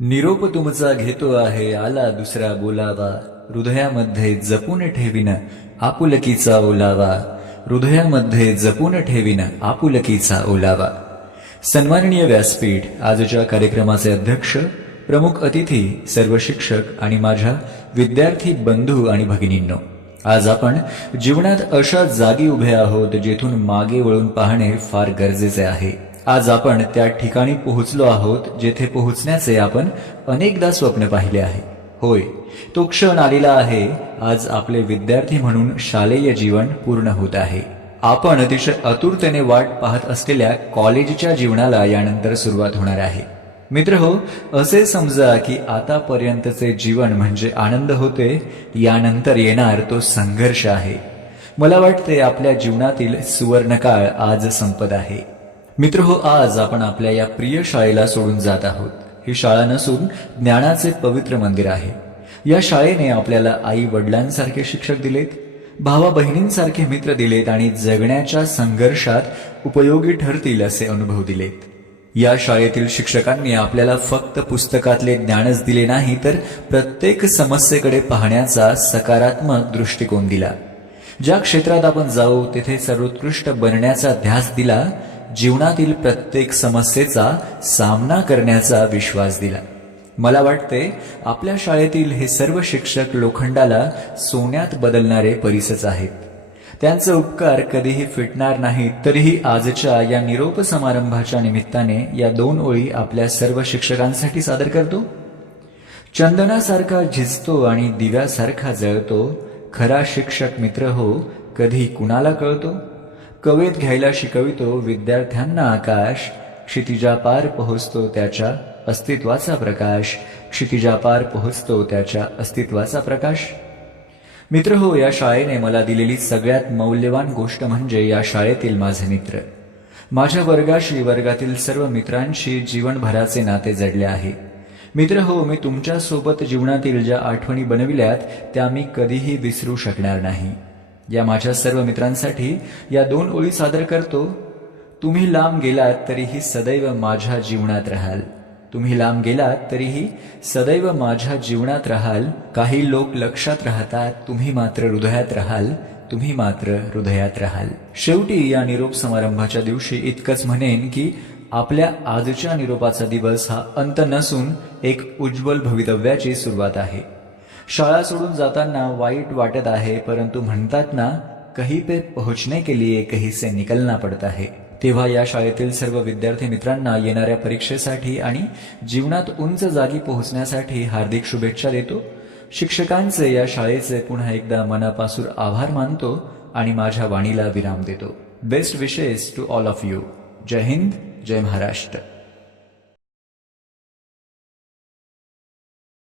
निरोप तुमचा घेतो आहे आला दुसरा बोलावा. हृदयामध्ये जपून ठेवीन आपुलकीचा ओलावा. हृदयामध्ये जपून ठेवीन आपुलकीचा ओलावा. सन्माननीय व्यासपीठ आजच्या कार्यक्रमाचे अध्यक्ष प्रमुख अतिथी सर्व शिक्षक आणि माझ्या विद्यार्थी बंधू आणि भगिनींनो आज आपण जीवनात अशा जागी उभे आहोत जेथून मागे वळून पाहणे फार गरजेचे आहे. आज आपण त्या ठिकाणी पोहोचलो आहोत जेथे पोहोचण्याचे आपण अनेकदा स्वप्न पाहिले आहे. होय तो क्षण आलेला आहे आज आपले विद्यार्थी म्हणून शालेय जीवन पूर्ण होत आहे. आपण अतिशय आतुरतेने वाट पाहत असलेल्या कॉलेजच्या जीवनाला यानंतर सुरुवात होणार आहे. मित्र हो असे समजा की आतापर्यंतचे जीवन म्हणजे आनंद होते यानंतर येणार तो संघर्ष आहे. मला वाटते आपल्या जीवनातील सुवर्णकाळ आज संपत आहे. मित्र हो आज आपण आपल्या या प्रिय शाळेला सोडून जात आहोत. ही शाळा नसून ज्ञानाचे पवित्र मंदिर आहे. या शाळेने आपल्याला आई वडिलांसारखे शिक्षक दिलेत भावा बहिणींसारखे मित्र दिलेत आणि जगण्याच्या संघर्षात उपयोगी ठरतील असे अनुभव दिलेत. या शाळेतील शिक्षकांनी आपल्याला फक्त पुस्तकातले ज्ञानच दिले नाही तर प्रत्येक समस्येकडे पाहण्याचा सकारात्मक दृष्टिकोन दिला. ज्या क्षेत्रात आपण जाऊ तेथे सर्वोत्कृष्ट बनण्याचा ध्यास दिला जीवनातील प्रत्येक समस्येचा सामना करण्याचा विश्वास दिला. मला वाटते आपल्या शाळेतील हे सर्व शिक्षक लोखंडाला सोन्यात बदलणारे परिसच आहेत. त्यांचे उपकार कधीही फिटणार नाहीत तरीही आजच्या या निरोप समारंभाच्या निमित्ताने या दोन ओळी आपल्या सर्व शिक्षकांसाठी सादर करतो. चंदनासारखा झिजतो आणि दिव्यासारखा जळतो खरा शिक्षक मित्र हो कधी कुणाला कळतो? कवेत घ्यायला शिकवितो विद्यार्थ्यांना आकाश. क्षितिजापार पोहोचतो त्याच्या अस्तित्वाचा प्रकाश. क्षितिजापार पोहोचतो त्याच्या अस्तित्वाचा प्रकाश. मित्र हो या शाळेने मला दिलेली सगळ्यात मौल्यवान गोष्ट म्हणजे या शाळेतील माझे मित्र. माझ्या वर्गाशी वर्गातील सर्व मित्रांशी जीवनभराचे नाते जडले आहे. मित्र हो मी तुमच्यासोबत जीवनातील ज्या आठवणी बनविल्यात त्या मी कधीही विसरू शकणार नाही. या माझ्या सर्व मित्रांसाठी या दोन ओळी सादर करतो. तुम्ही लांब गेलात तरीही सदैव माझ्या जीवनात राहाल. तुम्ही लांब गेलात तरीही सदैव माझ्या जीवनात राहाल. काही लोक लक्षात राहतात तुम्ही मात्र हृदयात राहाल. तुम्ही मात्र हृदयात राहाल. शेवटी या निरोप समारंभाच्या दिवशी इतकंच म्हणेन की आपल्या आजच्या निरोपाचा दिवस हा अंत नसून एक उज्ज्वल भवितव्याची सुरुवात आहे. शाळा सोडून जाताना वाईट वाटत आहे परंतु म्हणतात ना कहीं पे पहुंचने के लिए कहीं से निकलना पड़ता है. तेव्हा या शाळेतील सर्व विद्यार्थी मित्रांना येणाऱ्या परीक्षेसाठी आणि जीवनात उंच जागी पोहोचण्यासाठी हार्दिक शुभेच्छा देतो. शिक्षकांचे या शाळेचे पुन्हा एकदा मनापासून आभार मानतो आणि माझ्या वाणीला विराम देतो. Best wishes to all of you. जय हिंद जय महाराष्ट्र.